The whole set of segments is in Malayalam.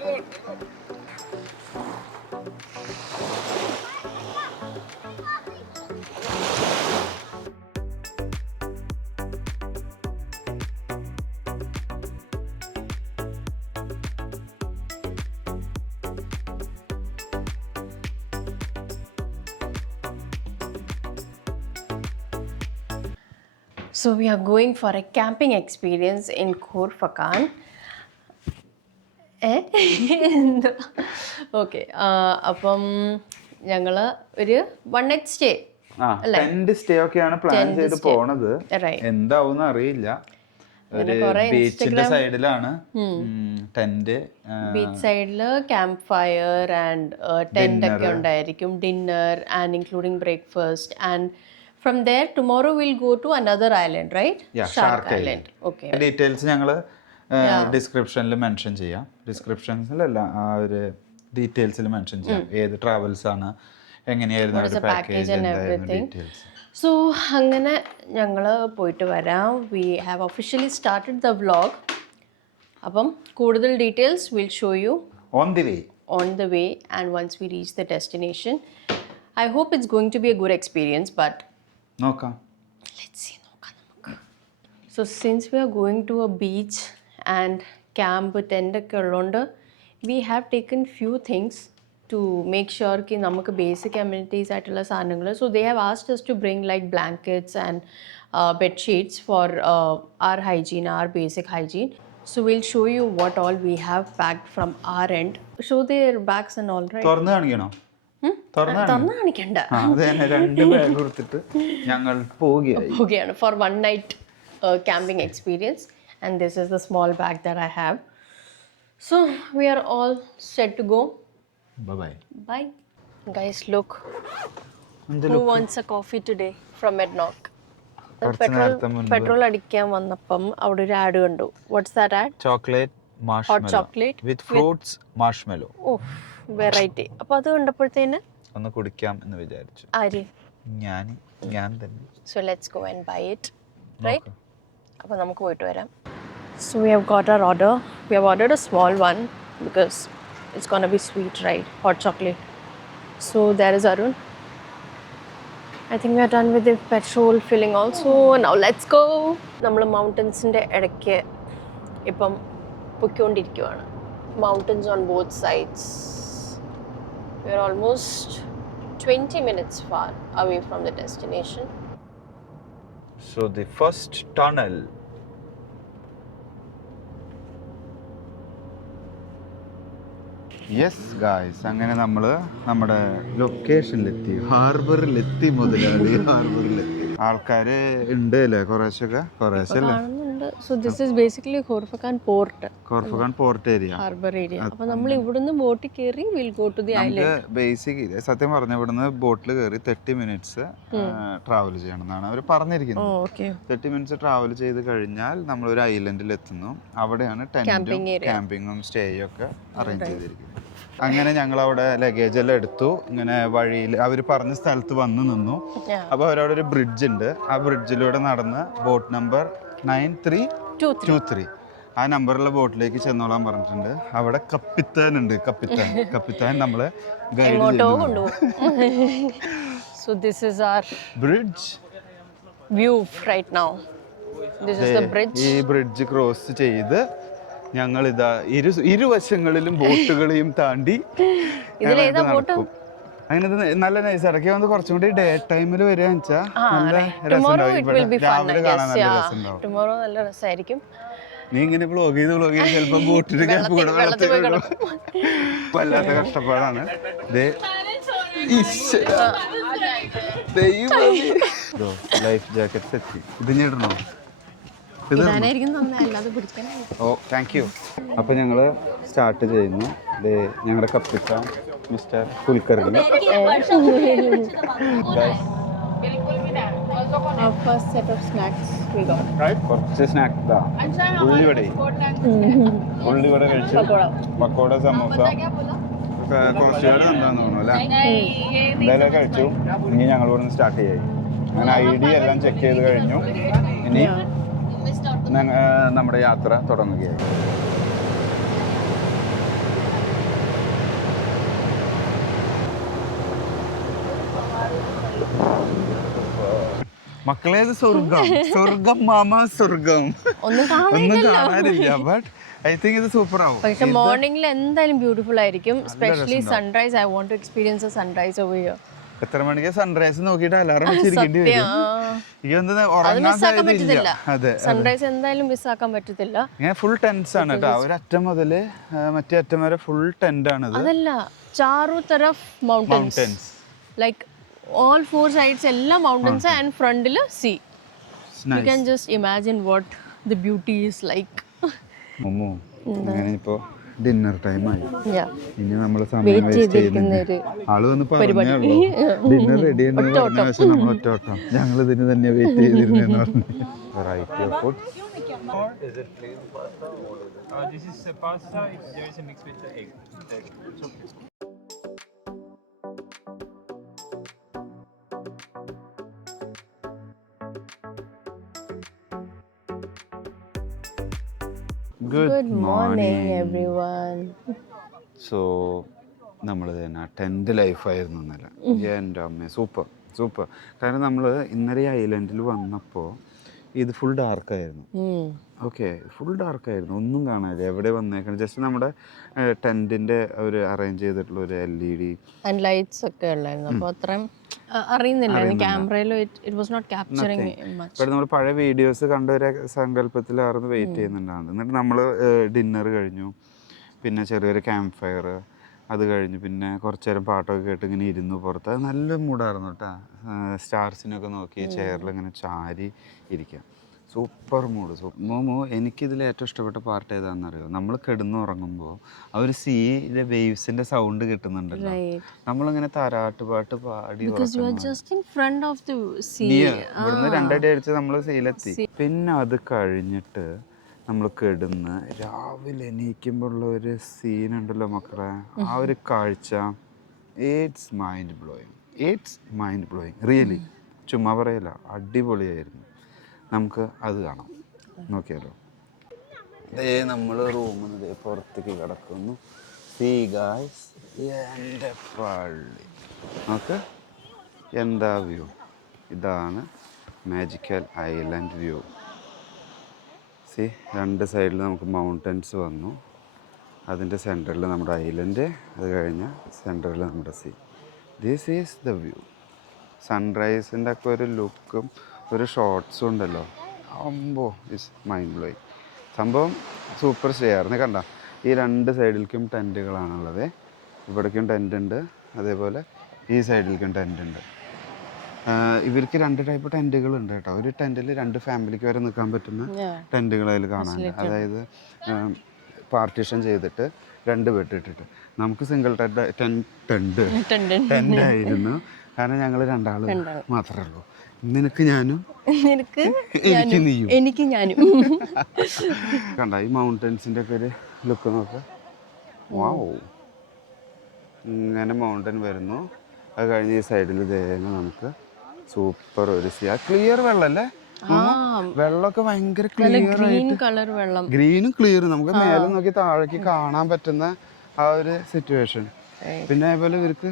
So we are going for a camping experience in Khor-Fakkan. Okay അപ്പം ഞങ്ങള് ഒരു 1 night സ്റ്റേ ടെന്റ് സ്റ്റേ ഒക്കെയാണ് പ്ലാൻ ചെയ്ത് പോണത്. എന്താവും അറിയില്ല. ബീച്ചിന്റെ സൈഡിലാണ് ടെന്റ്. ബീച്ച് സൈഡില് ക്യാമ്പ് ഫയർ ആൻഡ് ടെന്റ് ഒക്കെ ഉണ്ടായിരിക്കും, dinner and including breakfast. And from there tomorrow we'll go to another island, right? Shark Island. Okay. Details ഞങ്ങൾ ഡിസ്ക്രിപ്ഷനിൽ മെൻഷൻ ചെയ്യാം. ഡിസ്ക്രിപ്ഷൻസിലല്ല, ആ ഒരു ഡീറ്റെയിൽസിൽ മെൻഷൻ ചെയ്യാം. ഏത് ട്രാവൽസ് ആണ്, എങ്ങനെയായിരുന്നു അവരുടെ പാക്കേജ് എന്തായിരുന്നു ഡീറ്റെയിൽസ്. സോ അങ്ങനെ ഞങ്ങൾ പോയിട്ട് വരാം. We have officially started the vlog. അപ്പം കൂടുതൽ details will show you on the way and once we reach the destination. I hope it's going to be a good experience, but നോക്കാം. So since we are going to a beach and camp tent ഒക്കെ ഉള്ളതുകൊണ്ട് we have taken few things to make sure ki നമുക്ക് basic amenities ആയിട്ടുള്ള സാധനങ്ങൾ. So they have asked us to bring like blankets and bed sheets for our hygiene, our basic hygiene. So we'll show you what all we have packed from our end. Show their bags and all, right? തുറന്നു കാണിക്കണോ? കാണിക്കണ്ട. ഞങ്ങൾ പോവുകയാണ് for 1 night camping experience, and this is the small bag that I have. So we are all set to go. Bye guys. Look, who wants a coffee today from Ednock? Petrol അടിക്കാൻ വന്നപ്പം അവിടെ ഒരു ആഡ് കണ്ടു. What's that ad? Chocolate hot chocolate with fruits marshmallow. Oh, variety. അപ്പോൾ അത് കണ്ടപ്പോഴത്തേന് ഒന്ന് കുടിക്കാം എന്ന് വിചാരിച്ചു. ആര്? ഞാൻ തന്നെ. So let's go and buy it, right? അപ്പോൾ നമുക്ക് പോയിട്ട് വരാം. So we have got our order. We have ordered a small one because it's going to be sweet, right? Hot chocolate. So there is Arun. I think we are done with the petrol filling also. Now let's go. നമ്മൾ മൗണ്ടൻസിൻ്റെ ഇടയ്ക്ക് ഇപ്പം പൊയ്ക്കൊണ്ടിരിക്കുകയാണ്. Mountains on both sides. We are almost 20 minutes far away from the destination. So the first tunnel. Yes guys, അങ്ങനെ നമ്മൾ നമ്മുടെ ലൊക്കേഷനിലെത്തി, ഹാർബറിലെത്തി. മുതലാളി ഹാർബറിലെത്തി. ആൾക്കാർ ഉണ്ട് അല്ലേ? കുറേശ്ശൊക്കെ. So this is basically Khor-Fakkan port. Khor-Fakkan port area. Harbor area. അപ്പോൾ നമ്മൾ ഇവിടുന്ന് ബോട്ടിൽ കയറി we'll go to the island. Basically സത്യം പറഞ്ഞ ഇവിടുന്ന് ബോട്ടിൽ കയറി 30 minutes ട്രാവൽ ചെയ്യണം എന്നാണ് അവർ പറഞ്ഞിരിക്കുന്നത്. 30 minutes ട്രാവൽ ചെയ്ത് കഴിഞ്ഞാൽ നമ്മൾ ഒരു ഐലൻഡിൽ എത്തുന്നു. അവിടെയാണ് ടെന്റും ക്യാമ്പിങ്ങും സ്റ്റേയും ഒക്കെ അറേഞ്ച് ചെയ്തിരിക്കുന്നത്. അങ്ങനെ ഞങ്ങൾ അവിടെ ലഗേജ് എല്ലാം എടുത്തു. ഇങ്ങനെ വഴിയിൽ അവർ പറഞ്ഞ സ്ഥലത്ത് വന്ന് നിന്നു. അപ്പോൾ അവരവിടെ ഒരു ബ്രിഡ്ജ് ഉണ്ട്. ആ ബ്രിഡ്ജിലൂടെ നടന്ന് ബോട്ട് നമ്പർ 9323 ആ നമ്പറുള്ള ബോട്ടിലേക്ക് ചെന്നോളാൻ പറഞ്ഞിട്ടുണ്ട്. അവിടെ കപ്പിത്താൻ ഉണ്ട്. കപ്പിത്താൻ നമ്മളെ ഗൈഡ് ചെയ്യുന്നു. So this is our bridge view right now. This is the bridge. ഈ ബ്രിഡ്ജ് ക്രോസ് ചെയ്ത് ഞങ്ങൾ ഇതാ ഇരുവശങ്ങളിലും ബോട്ടുകളെയും താണ്ടി നടക്കും. അങ്ങനെ നല്ല നൈസ്. ഇടയ്ക്ക് വന്ന് കുറച്ചും കൂടി ഡേ ടൈമിൽ വരികയെന്ന് വെച്ചാൽ നല്ല രസമുണ്ടാവും. രാവിലെ കാണാൻ നല്ല രസമായിരിക്കും. നീ ഇങ്ങനെ വ്ളോഗ് ചെയ്ത് ചിലപ്പോൾ ബോട്ടിൽ കൂടെ വെള്ളത്തിൽ വല്ലാത്ത കഷ്ടപ്പാടാണ്. ലൈഫ് ജാക്കറ്റ്സ് എത്തി. ഇത് ഞെടണോ? ഓ താങ്ക് യു. അപ്പോൾ ഞങ്ങൾ സ്റ്റാർട്ട് ചെയ്യുന്നു. ഞങ്ങളുടെ കപ്പിത്താൻ മിസ്റ്റർ കുൽക്കർണി. കുറച്ച് സ്നാക്സ് ഇതാ. ഉള്ളിവട കഴിച്ചു, പക്കോട, സമൂസ, കുറച്ചുകൂടെ എന്താന്ന് തോന്നുന്നു അല്ലേ? എന്തായാലും കഴിച്ചു. ഇനി ഞങ്ങൾ ഇവിടെ നിന്ന് സ്റ്റാർട്ട് ചെയ്യായി. അങ്ങനെ ID എല്ലാം ചെക്ക് ചെയ്ത് കഴിഞ്ഞു. ഇനി നമ്മുടെ യാത്ര തുടങ്ങുകയായി. മക്കളെ ഇത് സ്വർഗം, സ്വർഗം മാമ സ്വർഗം. ഒന്നും കാണാനില്ല, ബട്ട് ഐ തിങ്ക് ഇത് സൂപ്പർ ആവും. പക്ഷെ മോർണിംഗിൽ എന്തായാലും ബ്യൂട്ടിഫുൾ ആയിരിക്കും, specially sunrise. I want to experience a sunrise over here. എത്ര മണിക്ക് സൺറൈസ് നോക്കിയിട്ട് അലാറം വെച്ചിരിക്കേണ്ടി വരും. സൺറൈസ് എന്തായാലും മിസ്സാക്കാൻ പറ്റത്തില്ല. ഞാൻ ഫുൾ ടെൻസ് ആണ് കേട്ടോ, ഒരറ്റം മുതല് മറ്റേ അറ്റം വരെ ഫുൾ ടെന്റ് ആണ്. അതല്ല, ചാറു തരഫ് mountains, like all four sides എല്ലാ mountains and front sea. You can just imagine what the beauty is like. Mammu ഞാനിപ്പോ ഡിന്നർ ടൈം ആയി. ഇനി നമ്മൾ സമയം വെയിറ്റ് വേസ്റ്റ് ചെയ്യുന്നുണ്ട്. ചെയ്തിരിക്കുന്ന ആള് വന്ന് പറഞ്ഞേ ഉള്ളൂ ഡിന്നർ റെഡി ആണെന്ന് പറഞ്ഞ, പക്ഷെ നമ്മൾ ഒറ്റോട്ടം ഞങ്ങൾ ഇതിന് തന്നെ വെയിറ്റ് ചെയ്തിരുന്നെന്ന് പറഞ്ഞു. Variety of food. This is pasta. There is a mix with the egg. Good morning everyone. So നമ്മൾ തന്നെ ടെൻറ്റ് ലൈഫായിരുന്നു ഇന്നലെ. എൻ്റെ അമ്മ സൂപ്പർ സൂപ്പർ. കാരണം നമ്മൾ ഇന്നലെ ഐലൻഡിൽ വന്നപ്പോൾ ഇത് ഫുൾ ഡാർക്കായിരുന്നു. ഓക്കെ, ഫുൾ ഡാർക്കായിരുന്നു, ഒന്നും കാണാനില്ല എവിടെ വന്നേക്കണം. ജസ്റ്റ് നമ്മുടെ ടെൻറ്റിൻ്റെ ഒരു അറേഞ്ച് ചെയ്തിട്ടുള്ള ഒരു LED ആൻഡ് ലൈറ്റ്സ് ഒക്കെ ഉള്ളായിരുന്നു. അപ്പോൾ അത്രയും അറിയുന്നില്ല ക്യാമറയിൽ. It was not capturing much. But നമ്മൾ പഴയ വീഡിയോസ് കണ്ട ഒരു സങ്കല്പത്തിലായിരുന്നു വെയിറ്റ് ചെയ്യുന്നുണ്ടാകുന്നത്. എന്നിട്ട് നമ്മൾ ഡിന്നർ കഴിഞ്ഞു, പിന്നെ ചെറിയൊരു ക്യാമ്പ് ഫയർ അത് കഴിഞ്ഞ് പിന്നെ കുറച്ച് നേരം പാട്ടൊക്കെ കേട്ട് ഇങ്ങനെ ഇരുന്നു പുറത്ത്. അത് നല്ല മൂടായിരുന്നു കേട്ടോ. സ്റ്റാർസിനൊക്കെ നോക്കി ചെയറിൽ ഇങ്ങനെ ചാരി ഇരിക്കാം. Super mood. മോമോ എനിക്കിതിൽ ഏറ്റവും ഇഷ്ടപ്പെട്ട പാർട്ട് ഏതാണെന്നറിയോ? നമ്മൾ കിടന്നുറങ്ങുമ്പോൾ ആ ഒരു സീയിലെ വേവ്സിന്റെ സൗണ്ട് കിട്ടുന്നുണ്ടല്ലോ. നമ്മളിങ്ങനെ താരാട്ട് പാട്ട് പാടി ഇവിടുന്ന് 2 അടി അടിച്ച് നമ്മൾ സീയിലെത്തി. പിന്നെ അത് കഴിഞ്ഞിട്ട് നമ്മൾ കിടന്ന് രാവിലെ എണീക്കുമ്പോൾ ഉള്ള ഒരു സീനുണ്ടല്ലോ മക്കളെ, ആ ഒരു കാഴ്ച ഇറ്റ്സ് മൈൻഡ് ബ്ലോയിങ് റിയലി. ചുമ്മാ പറയല്ല, അടിപൊളിയായിരുന്നു. നമുക്ക് അത് കാണാം, നോക്കിയാലോ. അതേ നമ്മൾ റൂമിൽ നിന്ന് പുറത്തേക്ക് കിടക്കുന്നു. സീ ഗായ്സ്, എൻ്റെ പള്ളി നോക്ക് എന്താ വ്യൂ. ഇതാണ് മാജിക്കൽ ഐലൻഡ് വ്യൂ. സി, 2 സൈഡിൽ നമുക്ക് മൗണ്ടൻസ് വന്നു, അതിൻ്റെ സെൻറ്ററിൽ നമ്മുടെ ഐലൻഡ്, അത് കഴിഞ്ഞ് സെൻറ്ററിൽ നമ്മുടെ sea. This is the view. സൺറൈസിൻ്റെ ഒക്കെ ഒരു ലുക്കും ഒരു ഷോർട്സും ഉണ്ടല്ലോ, അമ്പോ ഇസ് മൈൻഡ് ബ്ലോയിങ്. സംഭവം സൂപ്പർ സ്റ്റേ ആയിരുന്നു. കണ്ട, ഈ 2 സൈഡിലേക്കും ടെൻറ്റുകളാണുള്ളത്. ഇവിടേക്കും ടെൻ്റ് ഉണ്ട്, അതേപോലെ ഈ സൈഡിലേക്കും ടെൻ്റ് ഉണ്ട്. ഇവർക്ക് 2 ടൈപ്പ് ടെൻറ്റുകളുണ്ട് കേട്ടോ. ഒരു ടെൻറ്റിൽ 2 ഫാമിലിക്ക് വരെ നിൽക്കാൻ പറ്റുന്ന ടെൻറ്റുകൾ അതിൽ കാണാനുണ്ട്. അതായത് പാർട്ടീഷൻ ചെയ്തിട്ട് 2 ബെഡ് ഇട്ടിട്ട്. നമുക്ക് സിംഗിൾ ടെൻ്റ് ആയിരുന്നു, കാരണം ഞങ്ങൾ 2 ആൾ മാത്രമേ ഉള്ളൂ. നിനക്ക് ഞാനും എനിക്ക് നീയും. കണ്ട ഈ മൗണ്ടൻസിൻ്റെ ഒക്കെ ഒരു ലുക്ക് നോക്ക്. വാവ്, ഇങ്ങനെ മൗണ്ടൻ വരുന്നു. അത് കഴിഞ്ഞ് ഈ സൈഡിൽ തേങ്ങ നമുക്ക് സൂപ്പർ ഒരു സീ. ക്ലിയർ വെള്ളമല്ലേ, വെള്ളമൊക്കെ ഭയങ്കര ക്ലിയർ ആയിട്ട്, ഗ്രീനും ക്ലിയറും നമുക്ക് മേലെ നോക്കി താഴേക്ക് കാണാൻ പറ്റുന്ന ആ ഒരു സിറ്റുവേഷൻ. പിന്നെ അതേപോലെ ഇവർക്ക്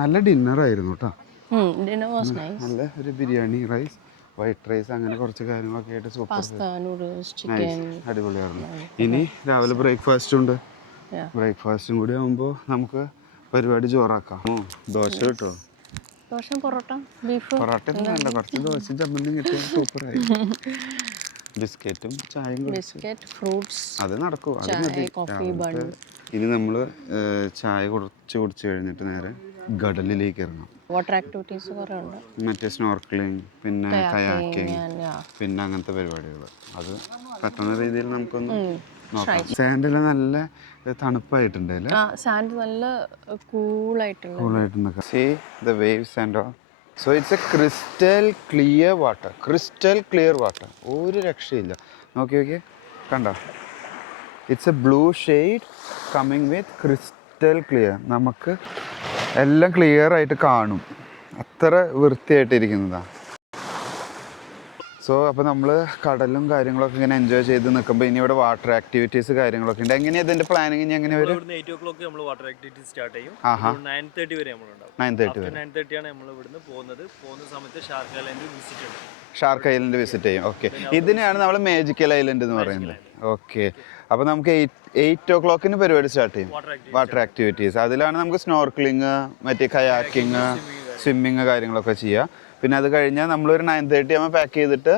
നല്ല ഡിന്നറായിരുന്നു കേട്ടോ. നല്ല ഒരു ബിരിയാണി, റൈസ്, വൈറ്റ് റൈസ്, അങ്ങനെ കുറച്ച് കാര്യങ്ങളൊക്കെ ആയിട്ട് സൂപ്പർ അടിപൊളിയായിരുന്നു. ഇനി രാവിലെ ബ്രേക്ക്ഫാസ്റ്റും ഉണ്ട്. ബ്രേക്ക്ഫാസ്റ്റും കൂടി ആകുമ്പോൾ നമുക്ക് പരിപാടി ജോറാക്കാം. ദോശ കിട്ടോ? പൊറോട്ട വേണ്ട, കുറച്ച് ദോശയും ചമ്മന്തിയും കിട്ടിയാൽ സൂപ്പറായി. ബിസ്ക്കറ്റും ചായയും ഫ്രൂട്ട്സ് അത് നടക്കും, അത് മതി. ഇനി നമ്മൾ ചായ കുറച്ച് കുടിച്ച് കഴിഞ്ഞിട്ട് നേരെ കടലിലേക്ക് ഇറങ്ങാം. വാട്ടർ ആക്ടിവിറ്റീസ് കുറേ ഉണ്ട്, മറ്റേ സ്നോർക്കലിംഗ്, പിന്നെ കയാക്കിംഗ്, പിന്നെ അങ്ങനത്തെ പരിപാടികൾ. അത് പറ്റുന്ന രീതിയിൽ നമുക്കൊന്ന് നോക്കാം. സാൻഡില് നല്ല തണുപ്പായിട്ടുണ്ട്, സാൻഡ് നല്ല കൂളായിട്ടുണ്ട്. See the waves and all. So it's a crystal clear water. ഒരു രക്ഷയില്ല. നോക്കി കണ്ടോ, it's A blue shade coming with crystal clear. നമുക്ക് എല്ലാം ക്ലിയർ ആയിട്ട് കാണും, അത്ര വൃത്തിയായിട്ടിരിക്കുന്നതാണ്. സോ അപ്പോൾ നമ്മൾ കടലും കാര്യങ്ങളൊക്കെ ഇങ്ങനെ എൻജോയ് ചെയ്ത് നിൽക്കുമ്പോൾ ഇനി ഇവിടെ വാട്ടർ ആക്ടിവിറ്റീസ് കാര്യങ്ങളൊക്കെ ഉണ്ട്. എങ്ങനെയാണ് ഇതിൻ്റെ പ്ലാനിങ് ഇനി എങ്ങനെ വരും? 8 o'clock നമ്മൾ വാട്ടർ ആക്ടിവിറ്റീസ് സ്റ്റാർട്ട് ചെയ്യും. 9:30 വരെ നമ്മളുണ്ടാവും. 9:30 ആണ് നമ്മൾ ഇവിടുന്ന് പോകുന്നത്. പോകുന്ന സമയത്ത് ഷാർക്ക് ഐലൻഡ് വിസിറ്റ് ഉണ്ട്. ഷാർക്ക് ഐലൻഡ് വിസിറ്റ് ചെയ്യും. ഓക്കെ, ഇതിനെയാണ് നമ്മൾ മാജിക്കൽ ഐലൻഡ് എന്ന് പറയുന്നത്. ഓക്കെ, അപ്പോൾ നമുക്ക് 8 o'clock പരിപാടി സ്റ്റാർട്ട് ചെയ്യും. വാട്ടർ ആക്ടിവിറ്റീസ് അതിലാണ് നമുക്ക് സ്നോർക്ലിങ്, മറ്റേ കയാക്കിങ്, സ്വിമ്മിങ് കാര്യങ്ങളൊക്കെ ചെയ്യുക. പിന്നെ അത് കഴിഞ്ഞാൽ നമ്മളൊരു 9:30 ആകുമ്പോൾ പാക്ക് ചെയ്തിട്ട്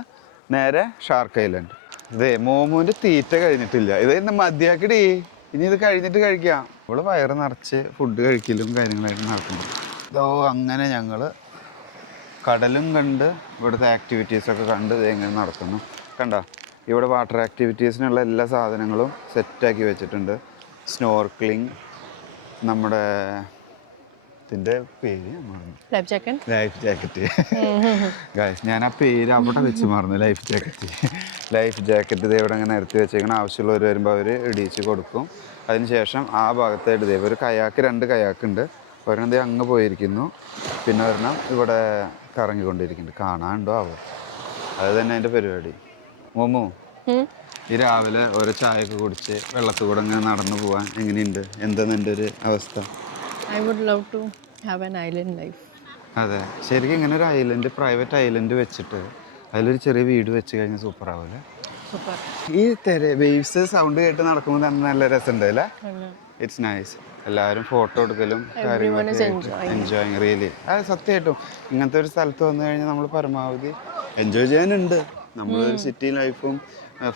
നേരെ ഷാർക്ക് ഐലൻഡ്. ഇതേ മോമോൻ്റെ തീറ്റ കഴിഞ്ഞിട്ടില്ല. ഇത് തന്നെ മതിയാക്കിടേ, ഇനി ഇത് കഴിഞ്ഞിട്ട് കഴിക്കാം. ഇവിടെ വയറ് നിറച്ച് ഫുഡ് കഴിക്കലും കാര്യങ്ങളായിട്ട് നടക്കുന്നു. ഇതോ അങ്ങനെ ഞങ്ങൾ കടലും കണ്ട് ഇവിടുത്തെ ആക്ടിവിറ്റീസൊക്കെ കണ്ട് ഇത് എങ്ങനെ നടക്കുന്നു. കണ്ടോ, ഇവിടെ വാട്ടർ ആക്ടിവിറ്റീസിനുള്ള എല്ലാ സാധനങ്ങളും സെറ്റാക്കി വെച്ചിട്ടുണ്ട്. സ്നോർക്ലിങ്, നമ്മുടെ ഇതിൻ്റെ പേര് ലൈഫ് ജാക്കറ്റ്. ഗായ്സ്, ഞാൻ ആ പേര് അവിടെ വെച്ച് മറന്നു. ലൈഫ് ജാക്കറ്റ് ഇത് ഇവിടെ അങ്ങനെ നിരത്തി വെച്ചേക്കണം. ആവശ്യമുള്ളവർ വരുമ്പോൾ അവർ ഇടിച്ച് കൊടുക്കും. അതിനുശേഷം ആ ഭാഗത്തായിട്ട് ഇതേ ഒരു കയാക്ക്, 2 കയാക്കുണ്ട്. ഒരെണ്ണം അങ്ങ് പോയിരിക്കുന്നു, പിന്നെ ഒരെണ്ണം ഇവിടെ കറങ്ങിക്കൊണ്ടിരിക്കുന്നുണ്ട്. കാണാനുണ്ടോ ആവോ, അത് തന്നെ അതിൻ്റെ പരിപാടി. മോമോ, ഈ രാവിലെ ഓരോ ചായയൊക്കെ കുടിച്ച് വെള്ളത്തിൽ കൂടെ ഇങ്ങനെ നടന്നു പോകാൻ എങ്ങനെയുണ്ട്? എന്താണ് എൻ്റെ ഒരു അവസ്ഥ? I would love to have an island life. അതെ, ശരിക്കും ഇങ്ങനെ ഒരു ഐലൻഡ്, പ്രൈവറ്റ് ഐലൻഡ് വെച്ചിട്ട് അതിലൊരു ചെറിയ വീട് വെച്ച് കഴിഞ്ഞാൽ സൂപ്പർ ആവില്ലേ? Super. ഈ വേവ്സ് സൗണ്ട് കേട്ട് നടക്കുമ്പോൾ തന്നെ നല്ല രസമുണ്ട് അല്ലേ? It's nice. എല്ലാവരും ഫോട്ടോ എടുക്കലും കാര്യങ്ങളൊക്കെ എൻജോയിങ് റിയലി. അത് സത്യമായിട്ടും ഇങ്ങനത്തെ ഒരു സ്ഥലത്ത് വന്നു കഴിഞ്ഞാൽ നമ്മൾ പരമാവധി എൻജോയ് ചെയ്യാനുണ്ട്. നമ്മളൊരു സിറ്റി ലൈഫും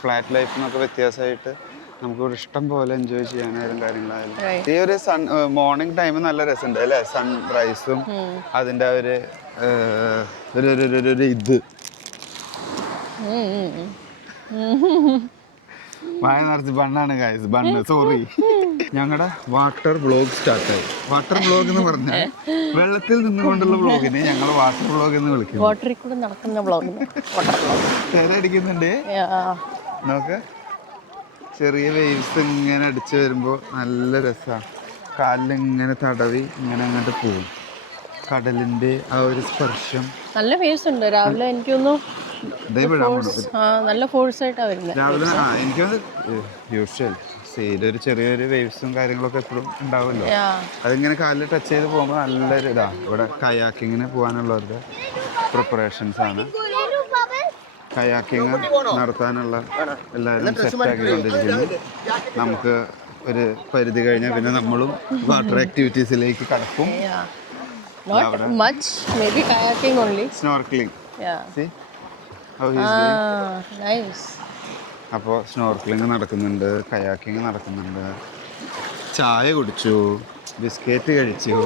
ഫ്ലാറ്റ് ലൈഫും ഒക്കെ വ്യത്യാസമായിട്ട് നമുക്കിവിടെ ഇഷ്ടം പോലെ എൻജോയ് ചെയ്യാനായാലും കാര്യങ്ങളായാലും. ഈ ഒരു മോർണിംഗ് ടൈം നല്ല രസമുണ്ട് അല്ലേ? സൺറൈസും അതിൻ്റെ ഒരു ഇത് വായ നിറച്ച് ബണ്ണാണ് ഗൈസ്, ബണ്ണ്. സോറി, ഞങ്ങളുടെ വാട്ടർ വ്ളോഗ് സ്റ്റാർട്ടായി. വാട്ടർ വ്ളോഗ് എന്ന് പറഞ്ഞാൽ വെള്ളത്തിൽ നിന്നുകൊണ്ടുള്ള വ്ളോഗിനെ ഞങ്ങൾ വാട്ടർ വ്ളോഗ് എന്ന് വിളിക്കുന്നു. വാട്ടറിൽ കൂടെ നടക്കുന്ന വ്ളോഗിന് തിരടിക്കുന്നുണ്ട്. നോക്ക്, ചെറിയ വേവ്സ് ഇങ്ങനെ അടിച്ചു വരുമ്പോൾ നല്ല രസമാണ്. കാലിലിങ്ങനെ തടവി ഇങ്ങനെ അങ്ങോട്ട് പോകും. കടലിൻ്റെ ആ ഒരു സ്പർശം. നല്ല വേവ്സ് ഉണ്ട്. രാവിലെ എനിക്കൊന്നും നല്ല ഫോഴ്സ് ആയിട്ടാണ് വരുന്നത്. രാവിലെ എനിക്കത് യൂഷ്വൽ സീലൊരു ചെറിയൊരു വേവ്സും കാര്യങ്ങളൊക്കെ എപ്പോഴും ഉണ്ടാവുമല്ലോ. അതിങ്ങനെ കാലിൽ ടച്ച് ചെയ്ത് പോകുമ്പോൾ നല്ലൊരു ഇതാണ്. ഇവിടെ കയാക്കിങ്ങിന് പോകാനുള്ളവരുടെ പ്രിപ്പറേഷൻസ് ആണ്. കയാക്കിങ് നടത്താനുള്ള എല്ലാവരും സെറ്റാക്കിക്കൊണ്ടിരിക്കുന്നു. നമുക്ക് ഒരു പരിധി കഴിഞ്ഞാൽ പിന്നെ നമ്മളും വാട്ടർ ആക്ടിവിറ്റീസിലേക്ക് കടക്കും. സ്നോർക്ലിംഗ്. അപ്പോൾ സ്നോർക്ലിംഗ് നടക്കുന്നുണ്ട്, കയാക്കിങ് നടക്കുന്നുണ്ട്. ചായ കുടിച്ചു, ബിസ്ക്കറ്റ് കഴിച്ചു.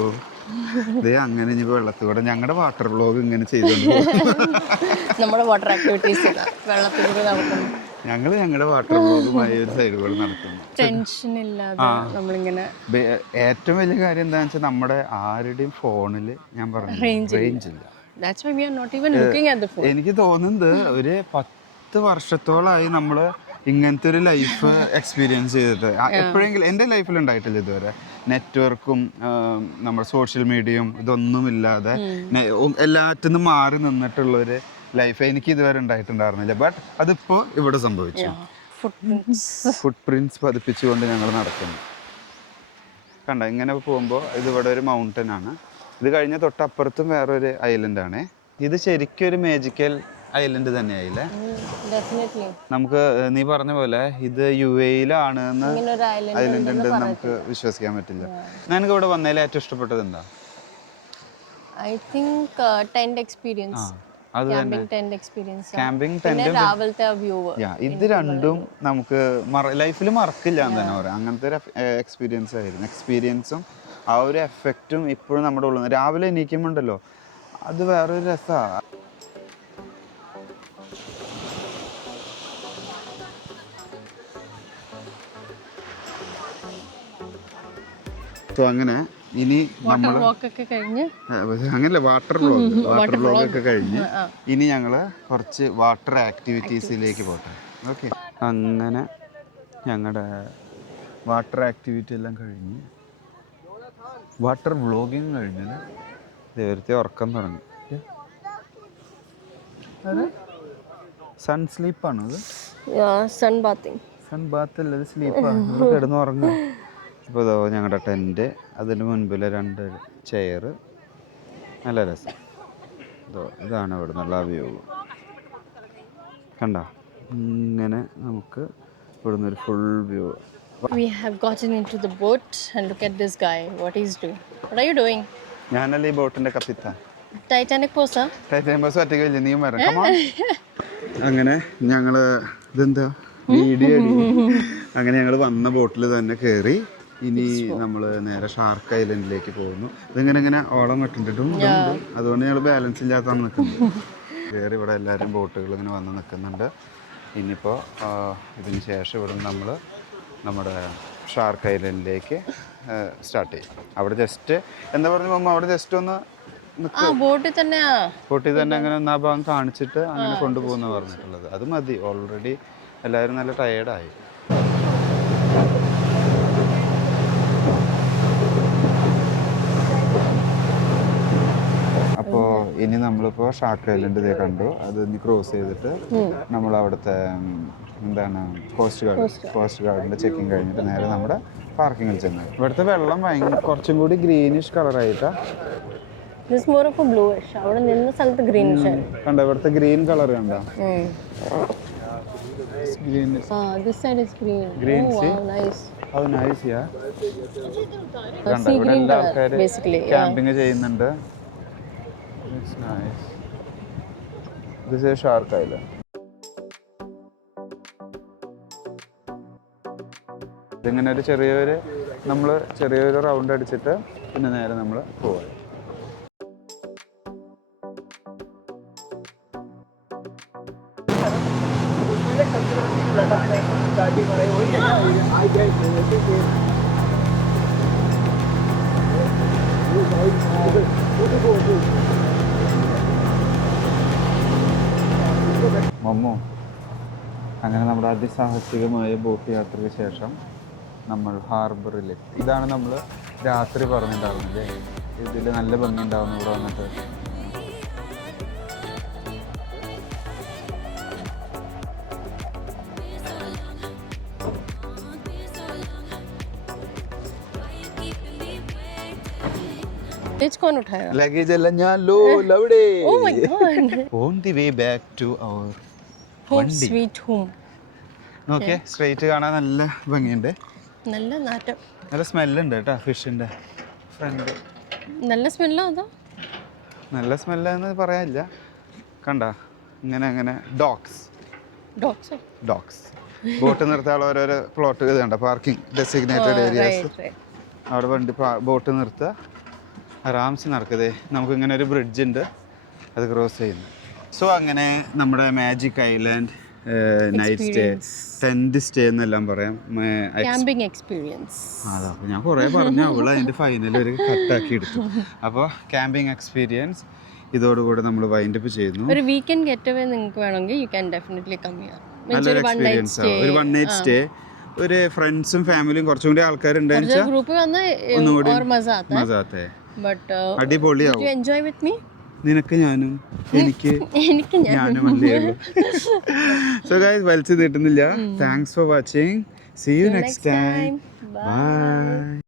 ഇതേ അങ്ങനെ ഇനി വെള്ളത്തിലൂടെ ഞങ്ങളുടെ വാട്ടർ വ്ളോഗ് ഇങ്ങനെ ചെയ്തോണ്ട് നമ്മുടെ വാട്ടർ ആക്ടിവിറ്റീസ് വെള്ളത്തിലൂടെ നടക്കുന്നു. ഞങ്ങളുടെ വാട്ടർ വ്ളോഗുമായി ഒരു സൈഡ് കൂടെ നടക്കുന്നു. ടെൻഷൻ ഇല്ലാതെ നമ്മളിങ്ങനെ. ഏറ്റവും വലിയ കാര്യം എന്താണെന്ന് വെച്ചാൽ നമ്മുടെ ആരുടെയും ഫോണിൽ ഞാൻ പറഞ്ഞു റേഞ്ച് ഇല്ല. എനിക്ക് തോന്നുന്നത് ഒരു 10 വർഷത്തോളമായി നമ്മൾ ഇങ്ങനത്തെ ഒരു ലൈഫ് എക്സ്പീരിയൻസ് ചെയ്തിട്ട്. എപ്പോഴെങ്കിലും എൻ്റെ ലൈഫിൽ ഉണ്ടായിട്ടില്ല ഇതുവരെ. നെറ്റ്വർക്കും നമ്മുടെ സോഷ്യൽ മീഡിയയും ഇതൊന്നുമില്ലാതെ എല്ലാറ്റിനും മാറി നിന്നിട്ടുള്ളൊരു ലൈഫ് എനിക്ക് ഇതുവരെ ഉണ്ടായിട്ടുണ്ടായിരുന്നില്ല. ബട്ട് അതിപ്പോൾ ഇവിടെ സംഭവിച്ചു. ഫുട് പ്രിന്റ്സ് പതിപ്പിച്ചുകൊണ്ട് ഞങ്ങൾ നടക്കുന്നു. കണ്ട, ഇങ്ങനെ പോകുമ്പോൾ ഇതിവിടെ ഒരു മൗണ്ടൻ ആണ്. ഇത് കഴിഞ്ഞ തൊട്ടപ്പുറത്തും വേറൊരു ഐലൻഡാണ്. ഇത് ശരിക്കും ഒരു മാജിക്കൽ ഐലൻഡ് തന്നെയായില്ലേ? നമുക്ക് നീ പറഞ്ഞ പോലെ ഇത് UAE-ലാണ് ഐലൻഡ് ഉണ്ട് നമുക്ക് വിശ്വസിക്കാൻ പറ്റില്ല. നിനക്ക് ഇവിടെ വന്നതിൽ ഏറ്റവും ഇഷ്ടപ്പെട്ടത് എന്താ? I think tent experience. അത് തന്നെ, ക്യാമ്പിംഗ് ടെന്റും. ഇത് രണ്ടും നമുക്ക് ലൈഫിൽ മറക്കില്ല എന്ന് തന്നെ പറയാം. അങ്ങനത്തെ ഒരു എക്സ്പീരിയൻസ് ആയിരുന്നു. എക്സ്പീരിയൻസും ആ ഒരു എഫക്റ്റും ഇപ്പോഴും നമ്മുടെ ഉള്ളിൽ രാവിലെ എണീക്കുമ്പോണ്ടല്ലോ, അത് വേറൊരു രസമാണ്. സോ അങ്ങനെ ഇനി നമ്മൾ അങ്ങനല്ല വാട്ടർ വ്ളോഗൊക്കെ കഴിഞ്ഞ് ഇനി ഞങ്ങൾ കുറച്ച് വാട്ടർ ആക്ടിവിറ്റീസിലേക്ക് പോട്ടെ. ഓക്കെ, അങ്ങനെ ഞങ്ങളുടെ വാട്ടർ ആക്ടിവിറ്റി എല്ലാം കഴിഞ്ഞ് വാട്ടർ വ്ളോഗിങ് കഴിഞ്ഞാൽ നേരത്തെ ഉറക്കം തുടങ്ങി. സൺ സ്ലീപ്പാണോ അത്? Sun bathing. സൺ ബാത്ത് അല്ല, ഇത് സ്ലീപ്പാണ്. നമ്മൾ കിടന്ന് ഉറങ്ങുക. ഇപ്പോൾ ഇതോ ഞങ്ങളുടെ ടെൻറ്റ്, അതിന് മുൻപിൽ 2 ചെയർ, നല്ല രസം. ഇതാണ് ഇവിടെ നിന്നുള്ള വ്യൂ. കണ്ടോ, ഇങ്ങനെ നമുക്ക് ഇവിടുന്ന് ഒരു full view. We have gotten into the boat and look at this guy. What he's doing? What are you doing? ഞാനല്ലേ ഈ ബോട്ടിൻ്റെ കപ്പിത്താൻ. Titanic poster? ടൈറ്റാനിക് ബസ് ഒറ്റയ്ക്ക് വലിയ നീ വരാം. അങ്ങനെ ഞങ്ങൾ ഇതെന്താ വീഡിയോ അങ്ങനെ ഞങ്ങൾ വന്ന ബോട്ടിൽ തന്നെ കയറി. ഇനി നമ്മൾ നേരെ ഷാർക്ക് ഐലൻഡിലേക്ക് പോകുന്നു. ഇതിങ്ങനെ ഇങ്ങനെ ഓളം കെട്ടിട്ടും അതുകൊണ്ട് ഞങ്ങൾ ബാലൻസ് ഇല്ലാത്താണ് നിൽക്കുന്നത്. കയറി ഇവിടെ എല്ലാവരും ബോട്ടുകൾ ഇങ്ങനെ വന്ന് നിൽക്കുന്നുണ്ട്. ഇനിയിപ്പോൾ ഇതിന് ശേഷം ഇവിടെ നമ്മൾ നമ്മുടെ ഷാർക്ക് ഐലൻഡിലേക്ക് സ്റ്റാർട്ട് ചെയ്യും. അവിടെ ജസ്റ്റ് എന്താ പറഞ്ഞു മമ്മ, അവിടെ ജസ്റ്റ് ഒന്ന് ബോട്ടിൽ തന്നെ അങ്ങനെ ഒന്ന് ആ ഭാഗം കാണിച്ചിട്ട് അങ്ങനെ കൊണ്ടുപോകുന്ന പറഞ്ഞിട്ടുള്ളത്. അത് മതി, ഓൾറെഡി എല്ലാവരും നല്ല ടയേർഡായി. അപ്പോൾ ഇനി നമ്മളിപ്പോൾ ഷാർക്ക് ഐലൻഡ് ഇതേ കണ്ടു. അത് ഇനി ക്രോസ് ചെയ്തിട്ട് നമ്മൾ അവിടുത്തെ എന്താണ് കോസ്റ്റ് ഗാർഡിൻ്റെ ചെക്കിങ് കഴിഞ്ഞിട്ട് നേരെ നമ്മുടെ പാർക്കിങ്ങിൽ ചെന്ന്. ഇവിടുത്തെ വെള്ളം കുറച്ചും കൂടി ഗ്രീനിഷ് കളറായിട്ടാ. അവിടെ നിന്ന സ്ഥലത്ത് ഗ്രീനിഷ് കണ്ടോ, ഇവിടുത്തെ ഗ്രീൻ കളർ കണ്ടോ? ഇവിടെ എല്ലാ ആൾക്കാരും ക്യാമ്പിങ് ചെയ്യുന്നുണ്ട്. Shark island. ഇതിങ്ങനെ ഒരു ചെറിയൊരു റൗണ്ട് അടിച്ചിട്ട് പിന്നെ നേരെ നമ്മൾ പോവാം. മമ്മു, അങ്ങനെ നമ്മുടെ അതിസാഹസികമായ ബോട്ട് യാത്രയ്ക്ക് ശേഷം നമ്മൾ ഹാർബറിലെത്തി. ഇതാണ് നമ്മൾ രാത്രി പറഞ്ഞിട്ടുണ്ടായിരുന്നത്. ഇതിൽ നല്ല ഭംഗി ഉണ്ടാവും ഇവിടെ വന്നിട്ട്. ലഗേജ് എല്ലാം ഞാൻ on the way back to our നോക്കിയേ. സ്ട്രേറ്റ് കാണാൻ നല്ല ഭംഗിയുണ്ട്. നല്ല സ്മെല്ലുണ്ട് കേട്ടോ ഫിഷിന്റെ ഫ്രണ്ട്. നല്ല സ്മെല്ലെന്ന് പറയാനില്ല. കണ്ട ഇങ്ങനെ ഡോഗ്സ് ബോട്ട് നിർത്താനുള്ള ഓരോരോ പ്ലോട്ട് ഇത് കണ്ട, പാർക്കിംഗ് ഡെസിഗ്നേറ്റഡ് ഏരിയാസ്. അവിടെ വണ്ടി ബോട്ട് നിർത്തുക, ആരാംസെ നടക്കതേ. നമുക്ക് ഇങ്ങനെ ഒരു ബ്രിഡ്ജ് ഉണ്ട്, അത് ക്രോസ് ചെയ്യുന്നു. സോ അങ്ങനെ നമ്മുടെ magic island night stay, tent stay എന്നെല്ലാം പറയാം, ക്യാമ്പിംഗ് എക്സ്പീരിയൻസ്. അതാ ഞാൻ കുറേ പറഞ്ഞു, അവള് അതിൻ്റെ ഫൈനൽ ഒരു കട്ടാക്കി എടുത്തു. അപ്പോൾ ക്യാമ്പിംഗ് എക്സ്പീരിയൻസ് ഇതോടുകൂടി നമ്മൾ വൈൻഡപ്പ് ചെയ്യുന്നു. ഒരു വീക്കെൻഡ് ഗെറ്റവേ നിങ്ങൾക്ക് വേണമെങ്കിൽ you can definitely come here. നല്ലൊരു എക്സ്പീരിയൻസ്. ഒരു 1 നൈറ്റ് സ്റ്റേ, ഒരു ഫ്രണ്ട്സും ഫാമിലിയും കുറച്ചും കൂടി ആൾക്കാരുണ്ടെന്ന് ഗ്രൂപ്പ് വന്ന് അടിപൊളിയാവും. Enjoy with me. നിനക്ക് ഞാനും എനിക്ക് ഞാനും അല്ലേ ഉള്ളൂ. സോ ഗൈസ്, വലിച്ചു നീട്ടുന്നില്ല. Thanks for watching. See you next time. By.